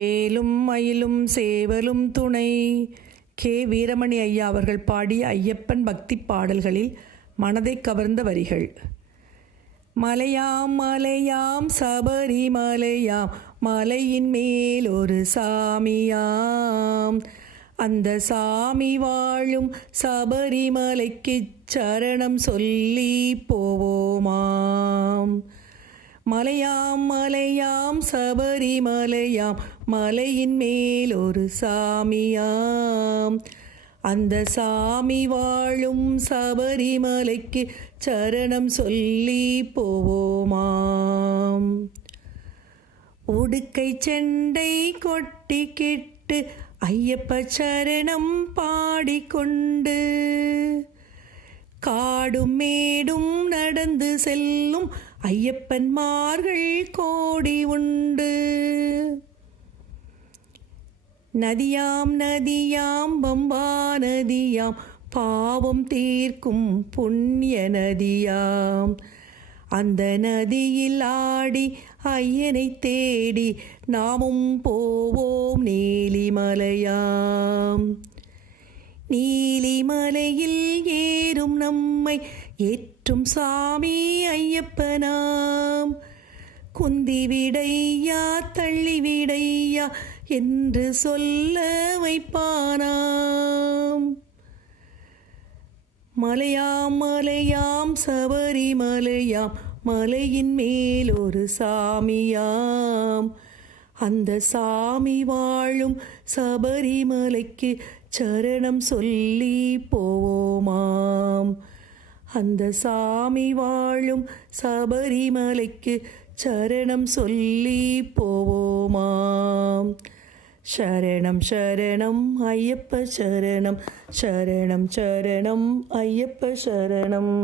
வேலும் மயிலும் சேவலும் துணை. கே. வீரமணி ஐயா அவர்கள் பாடிய ஐயப்பன் பக்தி பாடல்களில் மனதை கவர்ந்த வரிகள். மலையாம் மலையாம் சபரிமலையாம், மலையின் மேல் ஒரு சாமியாம், அந்த சாமி வாழும் சபரிமலைக்குச் சரணம் சொல்லி போவோமாம். மலையாம் மலையாம் சபரிமலையாம், மலையின் மேல் ஒரு சாமியாம், அந்த சாமி வாழும் சபரிமலைக்கு சரணம் சொல்லி போவோமாம். உடுக்கை செண்டை கொட்டிக்கிட்டு ஐயப்ப சரணம் பாடிக்கொண்டு, காடும் மேடும் நடந்து செல்லும் ஐயப்பன்மார்கள் கோடி உண்டு. நதியாம் நதியாம் பம்பா நதியாம், பாவம் தீர்க்கும் புண்ணிய நதியாம், அந்த நதியில் ஆடி ஐயனை தேடி நாமும் போவோம் நீலிமலையாம். நீலிமலையில் ஏறும் நம்மை ஏற்றும் சாமி ஐயப்பனாம், குந்திவிடையா தள்ளிவிடையா என்று சொல்ல வைப்பானாம். மலையாம் மலையாம் சபரிமலையாம், மலையின் மேல் ஒரு சாமியாம், அந்த சாமி வாழும் சபரிமலைக்கு சரணம் சொல்லி போவோமாம். அந்த சாமி வாழும் சபரிமலைக்கு சரணம் சொல்லி போவோமாம். சரணம் சரணம் ஐயப்ப சரணம், சரணம் சரணம் ஐயப்ப சரணம்.